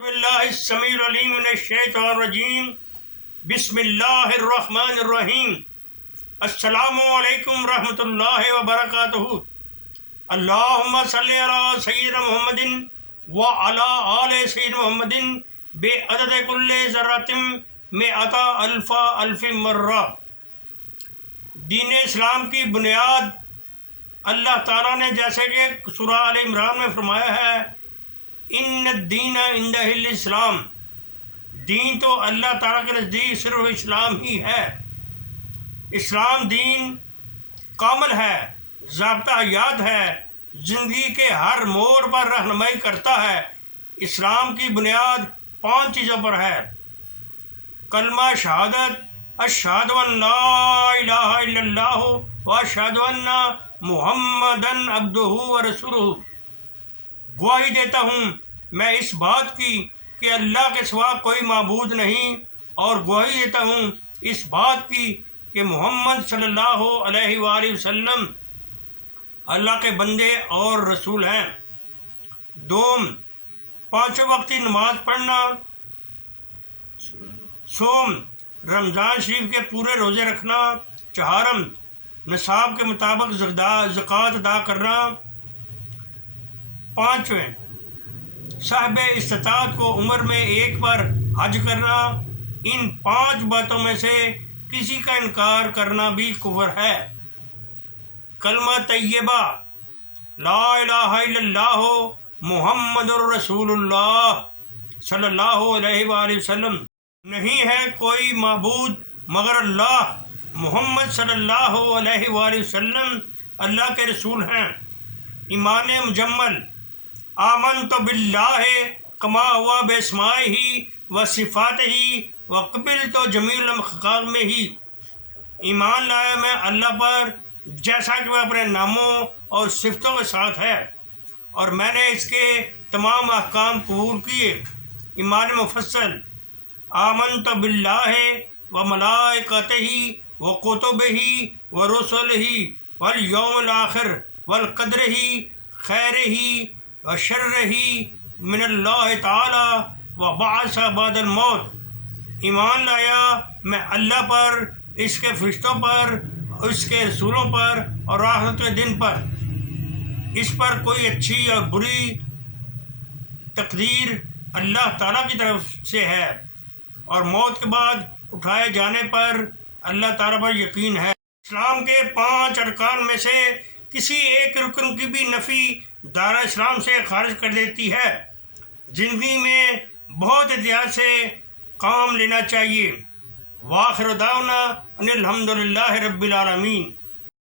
باللہ السمیع العلیم من الشیطان الرجیم بسم اللہ الرحمن الرحیم السلام علیکم ورحمۃ اللہ وبرکاتہ اللہم صلی علی سیدنا محمد وعلی آل سیدنا محمد بعدد کل ذرۃ مئۃ الف مرہ۔ دین اسلام کی بنیاد اللہ تعالیٰ نے جیسے کہ سورہ آل عمران میں فرمایا ہے، ان الدین عند الاسلام، دین تو اللہ تعالیٰ کے نزدیک صرف اسلام ہی ہے۔ اسلام دین کامل ہے، ضابطہ حیات ہے، زندگی کے ہر موڑ پر رہنمائی کرتا ہے۔ اسلام کی بنیاد 5 چیزوں پر ہے: کلمہ شہادت، اشہد ان لا الہ الا اللہ و اشہد ان محمدن عبدہ و رسولہ، گواہی دیتا ہوں میں اس بات کی کہ اللہ کے سوا کوئی معبود نہیں، اور گواہی دیتا ہوں اس بات کی کہ محمد صلی اللہ علیہ وآلہ وسلم اللہ کے بندے اور رسول ہیں۔ دوم، 5 وقتی نماز پڑھنا، سوم، رمضان شریف کے پورے روزے رکھنا، چہارم، نصاب کے مطابق زکوٰۃ ادا کرنا، پانچویں، صاحب استطاعت کو عمر میں 1 بار حج کرنا۔ ان 5 باتوں میں سے کسی کا انکار کرنا بھی کفر ہے۔ کلمہ طیبہ لا الہ الا اللہ محمد الرسول اللہ صلی اللہ علیہ وآلہ وسلم، نہیں ہے کوئی معبود مگر اللہ، محمد صلی اللہ علیہ وآلہ وسلم اللہ کے رسول ہیں۔ ایمان مجمل، آمنت باللہ کما ہوا باسمائہ و صفاتہ وقبلت جمیع المخالم ہی، ایمان لایا میں اللہ پر جیسا کہ وہ اپنے ناموں اور صفتوں کے ساتھ ہے، اور میں نے اس کے تمام احکام قبول کیے۔ ایمان مفصل، آمنت باللہ و ملائکتہ و کتبہ و رسلہ والیوم الآخر والقدر خیرہ و شرہ من اللہ تعالی و بعث بعد الموت، ایمان لایا میں اللہ پر، اس کے فرشتوں پر، اس کے رسولوں پر اور آخرت کے دن پر۔ اس پر کوئی اچھی اور بری تقدیر اللہ تعالیٰ کی طرف سے ہے، اور موت کے بعد اٹھائے جانے پر اللہ تعالیٰ پر یقین ہے۔ اسلام کے 5 ارکان میں سے کسی ایک رکن کی بھی نفی دائرہ اسلام سے خارج کر دیتی ہے۔ زندگی میں بہت احتیاط سے کام لینا چاہیے۔ وآخر دعوانا ان الحمد للہ رب العالمین۔